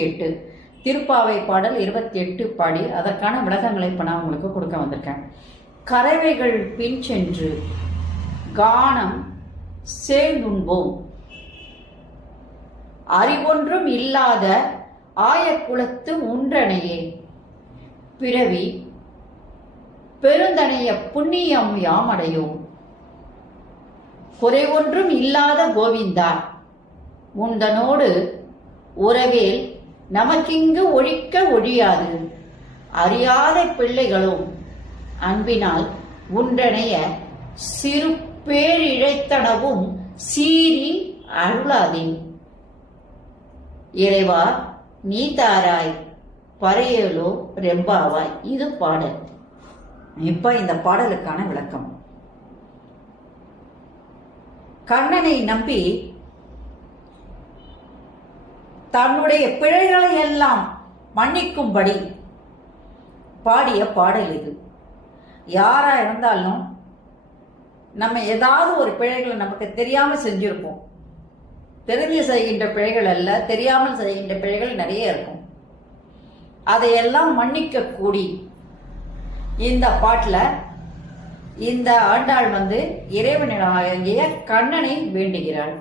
28, திருப்பாவை பாடல் 28 பாடி அதற்கான விளக்கங்களை இப்போ நான் உங்களுக்கு கொடுக்க வந்திருக்கேன். கறவைகள் பின் சென்று கானம் சேர்ந்துண்போம், அறிவொன்றும் இல்லாத ஆயக்குலத்து உன்றனையே, பிறவி பெருந்தனைய புண்ணியம் யாமடையோம், குறைவொன்றும் இல்லாத கோவிந்தா உந்தனோடு உறவேல் நமக்கிங்கு ஒழிக்க ஒழியாது, அறியாத பிள்ளைகளும் அன்பினால் உன்றனைய சிறு பேரிழைத்தனவும் சீறி அருளாதே. இறைவா நீ தாராய் பறையலோ ரெம்பாவாய். இது பாடல். இப்ப இந்த பாடலுக்கான விளக்கம். கண்ணனை நம்பி தன்னுடைய பிழைகளை எல்லாம் மன்னிக்கும்படி பாடிய பாடல் இது. யாரா இருந்தாலும் நம்ம ஏதாவது ஒரு பிழைகளை நமக்கு தெரியாம செஞ்சிருப்போம். தெரிஞ்சு செய்கின்ற பிழைகள் அல்ல, தெரியாமல் செய்கின்ற பிழைகள் நிறைய இருக்கும். அதையெல்லாம் மன்னிக்க கூடி இந்த பாட்டுல இந்த ஆண்டாள் இறைவனிடமாகிய கண்ணனை வேண்டுகிறாள்.